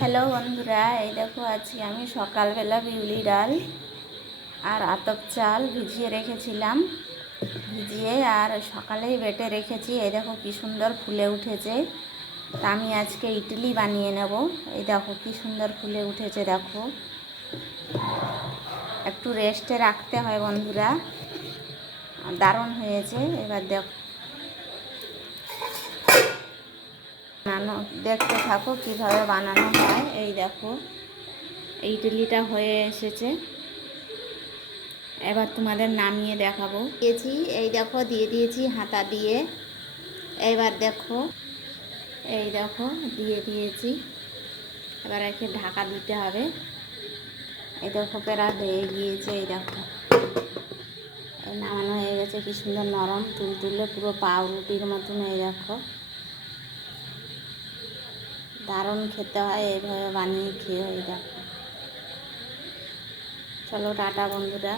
Hello বন্ধুরা, এই দেখো আজকে আমি সকালবেলা বিউলি ডাল আর আতপ চাল ভিজিয়ে রেখেছিলাম। ভিজিয়ে আর সকালেই বেটে রেখেছি। এই দেখো কি সুন্দর ফুলে উঠেছে। তা আমি আজকে ইডলি বানিয়ে নেব। এই দেখো কি সুন্দর ফুলে উঠেছে। দেখো, একটু রেস্টে রাখতে হয় বন্ধুরা। দারুণ হয়েছে। এবার দেখো বানানো, দেখতে থাকো কিভাবে বানানো হয়। এই দেখো এই ইডলিটা হয়ে এসেছে। এবার তোমাদের নামিয়ে দেখাবো। দিয়েছি, এই দেখো দিয়ে দিয়েছি হাতা দিয়ে। এবার দেখো, এই দেখো দিয়ে দিয়েছি। এবার একে ঢাকা দিতে হবে। এই দেখো প্রায় হয়ে গিয়েছে। এই দেখো এই নামানো হয়ে গেছে। কি সুন্দর নরম তুলতুলে, পুরো পাউরুটির মতন। এই দেখো দারুণ খেতে হয়। এইভাবে বানিয়ে খেয়ে। এই দেখো, চলো টাটা বন্ধুরা।